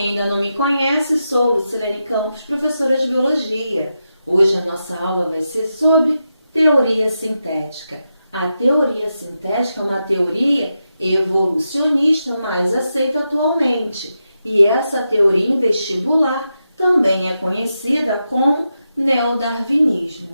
quem ainda não me conhece, sou Lucilene Campos, professora de Biologia. Hoje a nossa aula vai ser sobre teoria sintética. A teoria sintética é uma teoria evolucionista mais aceita atualmente. E essa teoria em vestibular também é conhecida como neodarwinismo.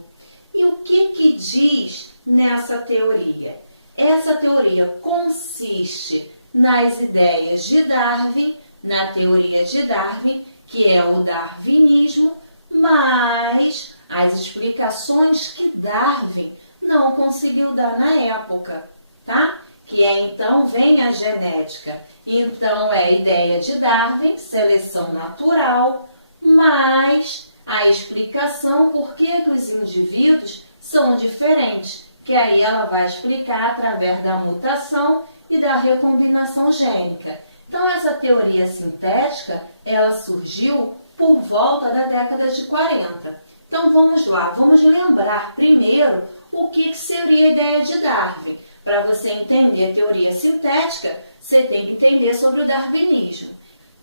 E o que diz nessa teoria? Essa teoria consiste nas ideias de Darwin, na teoria de Darwin, que é o darwinismo, mas as explicações que Darwin não conseguiu dar na época, tá? Que é então vem a genética. Então é a ideia de Darwin, seleção natural, mas a explicação por que os indivíduos são diferentes, que aí ela vai explicar através da mutação e da recombinação gênica. Então essa teoria sintética, ela surgiu por volta da década de 40. Então vamos lá, vamos lembrar primeiro o que seria a ideia de Darwin. Para você entender a teoria sintética, você tem que entender sobre o darwinismo.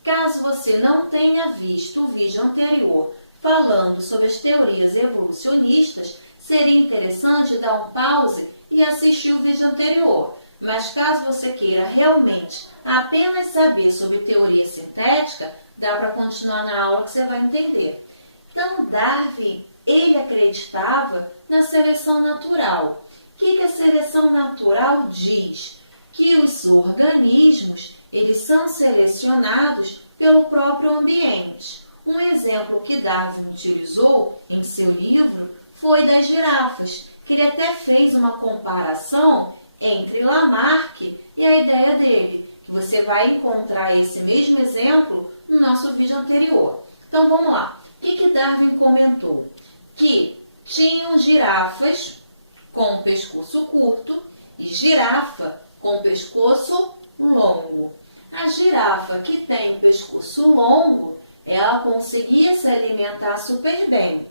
Caso você não tenha visto o vídeo anterior falando sobre as teorias evolucionistas, seria interessante dar um pause e assistir o vídeo anterior. Mas caso você queira realmente apenas saber sobre teoria sintética, dá para continuar na aula que você vai entender. Então, Darwin, ele acreditava na seleção natural. O que a seleção natural diz? Que os organismos, eles são selecionados pelo próprio ambiente. Um exemplo que Darwin utilizou em seu livro foi das girafas, que ele até fez uma comparação entre Lamarck e a ideia dele, que você vai encontrar esse mesmo exemplo no nosso vídeo anterior. Então vamos lá. O que Darwin comentou? Que tinham girafas com pescoço curto e girafa com pescoço longo. A girafa que tem um pescoço longo, ela conseguia se alimentar super bem.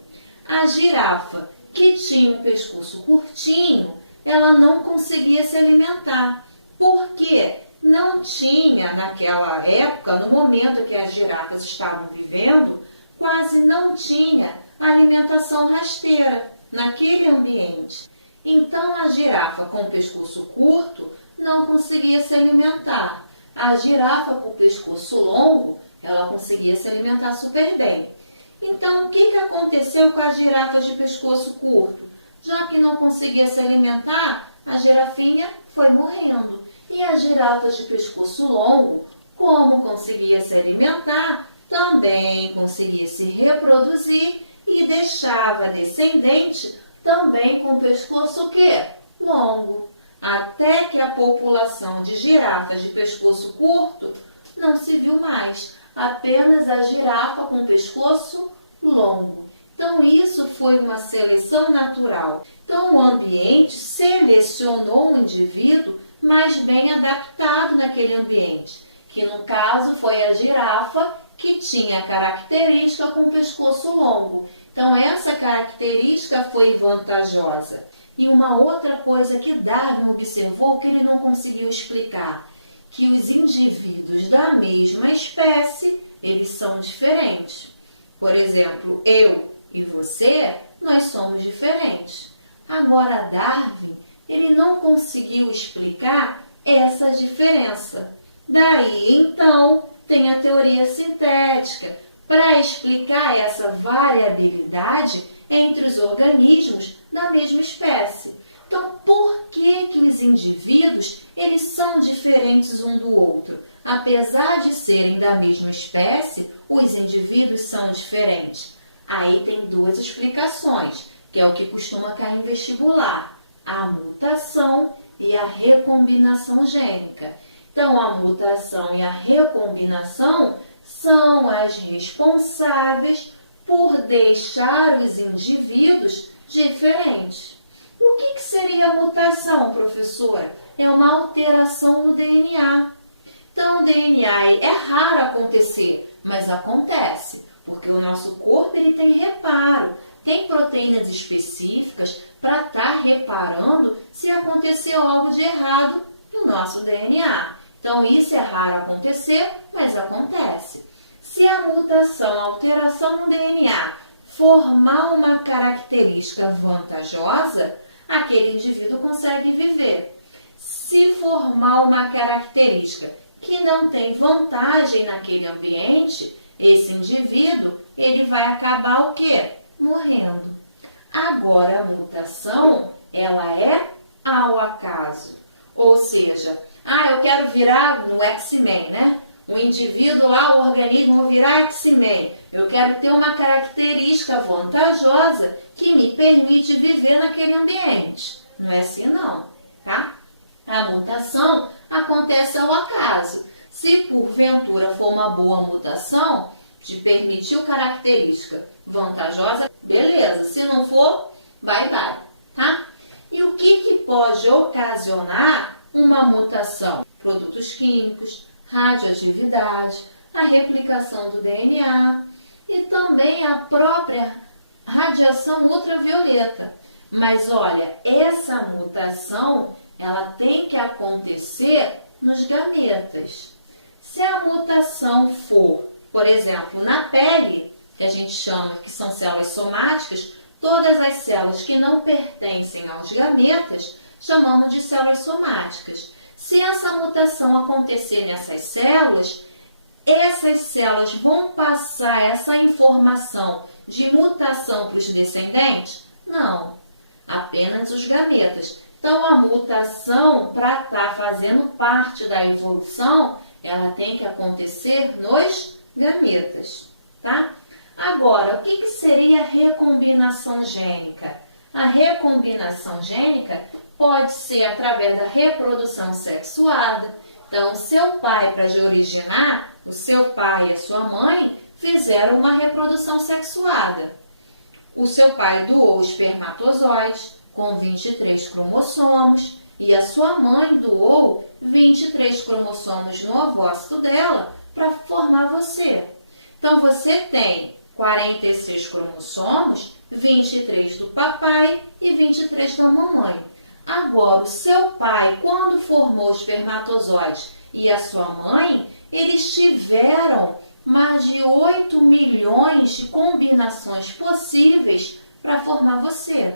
A girafa que tinha um pescoço curtinho, ela não conseguia se alimentar, porque não tinha, naquela época, no momento que as girafas estavam vivendo, quase não tinha alimentação rasteira naquele ambiente. Então, a girafa com o pescoço curto não conseguia se alimentar. A girafa com o pescoço longo, ela conseguia se alimentar super bem. Então, o que aconteceu com as girafas de pescoço curto? Já que não conseguia se alimentar, a girafinha foi morrendo. E as girafas de pescoço longo, como conseguia se alimentar, também conseguia se reproduzir e deixava descendente também com o pescoço o quê? Longo. Até que a população de girafas de pescoço curto não se viu mais. Apenas a girafa com pescoço longo. Então, isso foi uma seleção natural. Então, o ambiente selecionou um indivíduo mais bem adaptado naquele ambiente, que no caso foi a girafa que tinha a característica com pescoço longo. Então, essa característica foi vantajosa. E uma outra coisa que Darwin observou que ele não conseguiu explicar, que os indivíduos da mesma espécie, eles são diferentes. Por exemplo, eu e você, nós somos diferentes. Agora, Darwin, ele não conseguiu explicar essa diferença. Daí, então, tem a teoria sintética, para explicar essa variabilidade entre os organismos da mesma espécie. Então, por que os indivíduos eles são diferentes um do outro? Apesar de serem da mesma espécie, os indivíduos são diferentes. Aí tem duas explicações, que é o que costuma cair em vestibular: a mutação e a recombinação gênica. Então, a mutação e a recombinação são as responsáveis por deixar os indivíduos diferentes. O que seria a mutação, professora? É uma alteração no DNA. Então, o DNA é raro acontecer, mas acontece, porque o nosso corpo ele tem reparo, tem proteínas específicas para estar reparando se aconteceu algo de errado no nosso DNA. Então, isso é raro acontecer, mas acontece. Se a mutação, a alteração no DNA, formar uma característica vantajosa, aquele indivíduo consegue viver. Se formar uma característica que não tem vantagem naquele ambiente, esse indivíduo, ele vai acabar o quê? Morrendo. Agora, a mutação, ela é ao acaso. Ou seja, eu quero virar no X-Men, né? O indivíduo lá, o organismo, vou virar X-Men. Eu quero ter uma característica vantajosa que me permite viver naquele ambiente. Não é assim não, tá? A mutação acontece ao acaso. Se porventura for uma boa mutação, te permitiu característica vantajosa, beleza. Se não for, vai, tá? E o que pode ocasionar uma mutação? Produtos químicos, radioatividade, a replicação do DNA e também a própria radiação ultravioleta. Mas olha, essa mutação, ela tem que acontecer nos gametas. Se a mutação for, por exemplo, na pele, que a gente chama que são células somáticas, todas as células que não pertencem aos gametas, chamamos de células somáticas. Se essa mutação acontecer nessas células, essas células vão passar essa informação de mutação para os descendentes? Não, apenas os gametas. Então, a mutação, para estar fazendo parte da evolução, ela tem que acontecer nos gametas, tá? Agora, o que seria a recombinação gênica? A recombinação gênica pode ser através da reprodução sexuada. Então, seu pai, para originar, o seu pai e a sua mãe fizeram uma reprodução sexuada. O seu pai doou espermatozoides com 23 cromossomos e a sua mãe doou 23 cromossomos no ovócito dela para formar você. Então, você tem 46 cromossomos, 23 do papai e 23 da mamãe. Agora, o seu pai, quando formou os espermatozoides e a sua mãe, eles tiveram mais de 8 milhões de combinações possíveis para formar você,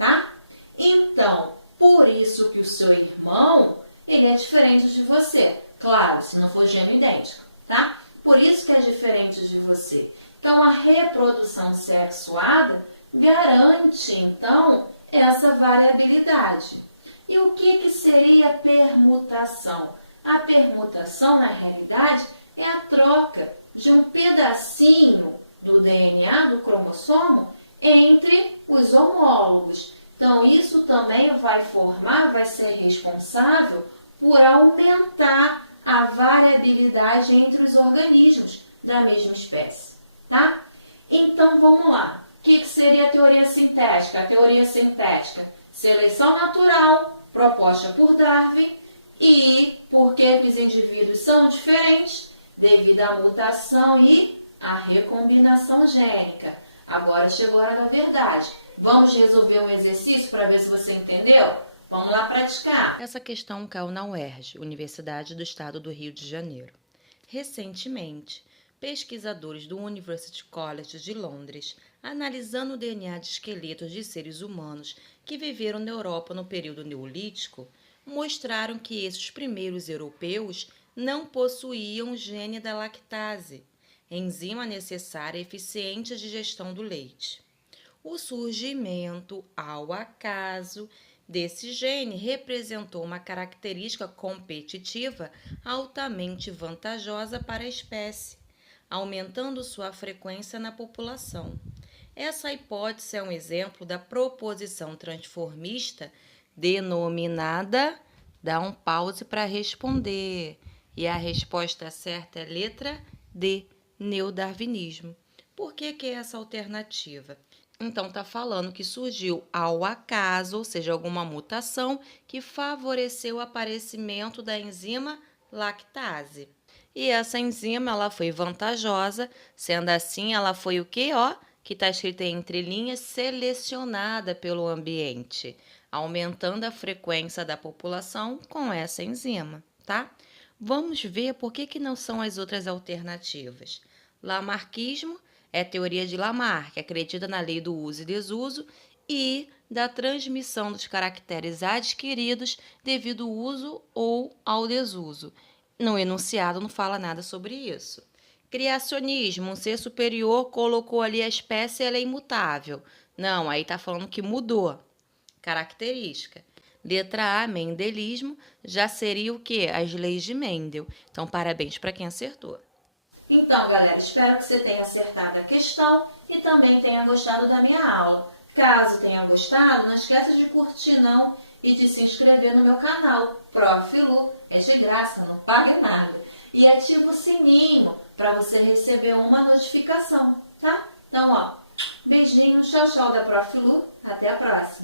tá? Então, por isso que o seu irmão, ele é diferente de você. Claro, se não for gêmeo idêntico, tá? Por isso que é diferente de você. Então, a reprodução sexuada garante, então, essa variabilidade. E o que seria permutação? A permutação, na realidade, é a troca de um pedacinho do DNA, do cromossomo, entre os homólogos. Então, isso também vai ser responsável por aumentar a variabilidade entre os organismos da mesma espécie, tá? Então, vamos lá. O que seria a teoria sintética? A teoria sintética, seleção natural proposta por Darwin. E por que os indivíduos são diferentes? Devido à mutação e à recombinação gênica. Agora chegou a hora da verdade. Vamos resolver um exercício para ver se você entendeu? Vamos lá praticar. Essa questão caiu na UERJ, Universidade do Estado do Rio de Janeiro. Recentemente, pesquisadores do University College de Londres, analisando o DNA de esqueletos de seres humanos que viveram na Europa no período neolítico, mostraram que esses primeiros europeus não possuíam o gene da lactase, enzima necessária e eficiente à digestão do leite. O surgimento, ao acaso, desse gene representou uma característica competitiva altamente vantajosa para a espécie, aumentando sua frequência na população. Essa hipótese é um exemplo da proposição transformista denominada... Dá um pause para responder. E a resposta certa é letra D, neodarwinismo. Por que é essa alternativa? Então, está falando que surgiu ao acaso, ou seja, alguma mutação que favoreceu o aparecimento da enzima lactase. E essa enzima ela foi vantajosa, sendo assim, ela foi o quê? Que está escrito entre linhas, selecionada pelo ambiente, aumentando a frequência da população com essa enzima, tá? Vamos ver por que não são as outras alternativas. Lamarckismo é a teoria de Lamarck, acredita na lei do uso e desuso e da transmissão dos caracteres adquiridos devido ao uso ou ao desuso. No enunciado não fala nada sobre isso. Criacionismo, um ser superior colocou ali a espécie, ela é imutável. Não, aí está falando que mudou. Característica. Letra A, mendelismo, já seria o quê? As leis de Mendel. Então, parabéns para quem acertou. Então, galera, espero que você tenha acertado a questão e também tenha gostado da minha aula. Caso tenha gostado, não esqueça de curtir não e de se inscrever no meu canal. Prof. Lu, é de graça, não paga nada. E ativa o sininho para você receber uma notificação, tá? Então, ó, beijinho, tchau, tchau da Prof. Lu, até a próxima.